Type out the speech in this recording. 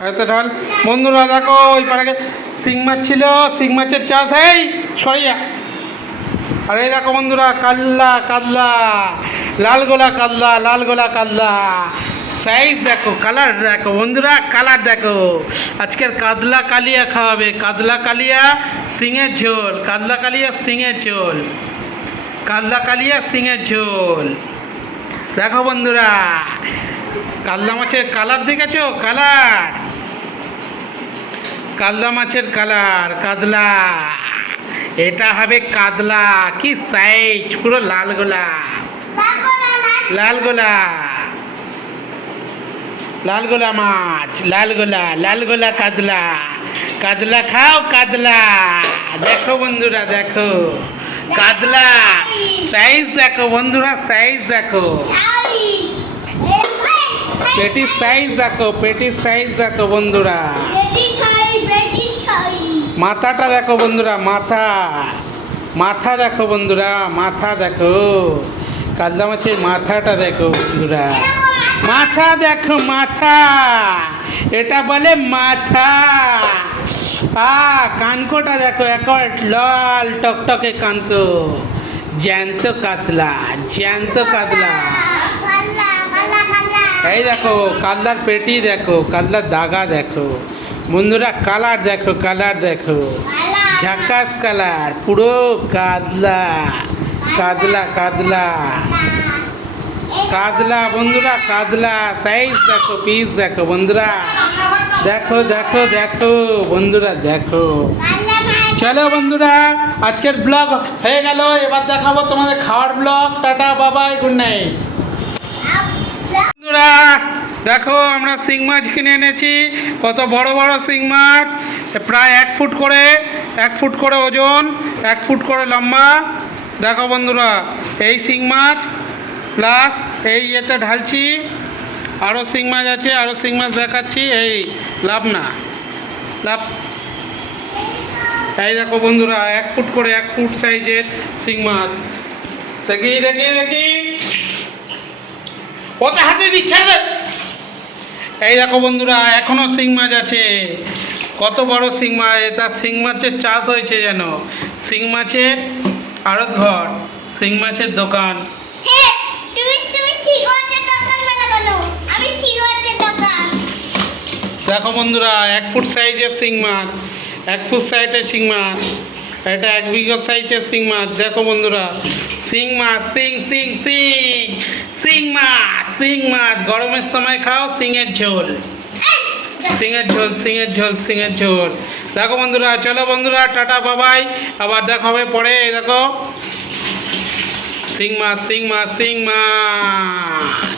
হয়তো ঢাল। বন্ধুরা দেখো ওই পাড়াকে শিং মাছ ছিল, শিং মাছের চাষ। এই সরিয়া। আর এই দেখো বন্ধুরা কাতলা, কাতলা, লাল গোলা কাতলা, লাল গোলা কাতলা। সাইজ দেখো, কালার দেখো বন্ধুরা, কালার দেখো। আজকের কাতলা কালিয়া খাওয়াবে, কাতলা কালিয়া শিঙের ঝোল, কাতলা কালিয়া শিঙের ঝোল, কাতলা কালিয়া শিঙের ঝোল। দেখো বন্ধুরা কাতলা মাছের কালার দেখেছো? কালার, কাতলা মাছের কালার, কাতলা। এটা হবে কাতলা, কি সাইজ, পুরো লাল গোলা, লাল গোলা, লাল গোলা মাছ, লাল গোলা, লাল গোলা কাতলা। কাতলা খাও কাতলা। দেখো বন্ধুরা দেখো কাতলা সাইজ দেখো বন্ধুরা, সাইজ দেখো, পেটির সাইজ দেখো, পেটির সাইজ দেখো বন্ধুরা। মাথাটা দেখো বন্ধুরা, মাথা, মাথা দেখো বন্ধুরা, মাথা দেখো। কাতলা মাছের মাথাটা দেখো বন্ধুরা, মাথা দেখো, মাথা, এটা বলে মাথা। কানকোটা দেখো, একেবারে লাল টকটকে কানকো। জ্যান্ত কাতলা, জ্যান্ত কাতলা। এই দেখো কাতলার পেটি দেখো, কাতলার দাগা দেখো বন্ধুরা, কালার দেখো, কালার দেখো, ঝাকাস কালার, পুরো কাতলা, কাতলা, কাতলা, কাতলা বন্ধুরা, কাতলা। সাইজ দেখো, পিস দেখো বন্ধুরা, দেখো দেখো দেখো বন্ধুরা, দেখো। চলো বন্ধুরা আজকের ব্লগ হয়ে গেল, এবার দেখাবো তোমাদের খাওয়ার ব্লগ। টাটা, বাবাই, গুড নাইট। বন্ধুরা দেখো আমরা শিং মাছ কিনে এনেছি, কত বড় বড় শিং মাছ, প্রায় 1 ফুট করে, 1 ফুট করে ওজন, 1 ফুট করে লম্বা। দেখো বন্ধুরা এই শিং মাছ, প্লাস এই ইয়েতে ঢালছি, আরও শিং মাছ আছে, আরও শিং মাছ দেখাচ্ছি। এই লাভ না লাভ। এই দেখো বন্ধুরা 1 ফুট করে, 1 ফুট সাইজের শিং মাছ। দেখি দেখি দেখি, ওতে হাতে দিচ্ছে। এই দেখো বন্ধুরা এখনো শিং মাছ আছে, কত বড় শিং মাছ। তার শিং মাছের চাষ হয়েছে যেন, শিং মাছের আড়ত ঘর, শিং মাছের দোকান। দেখো বন্ধুরা 1 ফুট সাইজের শিং মাছ, 1 ফুট সাইজের শিং মাছ, এটা 1 বিঘা সাইজের শিং মাছ। দেখো বন্ধুরা শিং মাছ, শিং শিং শিং, শিং মাছ, শিং মাছ গরমের সময় খাও, শিঙের ঝোল, শিঙের ঝোল, শিঙের ঝোল, শিঙের ঝোল। দেখো বন্ধুরা চলো বন্ধুরা টাটা, বাবাই, আবার দেখা হবে পরে। দেখো শিং মাছ, শিং মাছ, শিং মাছ।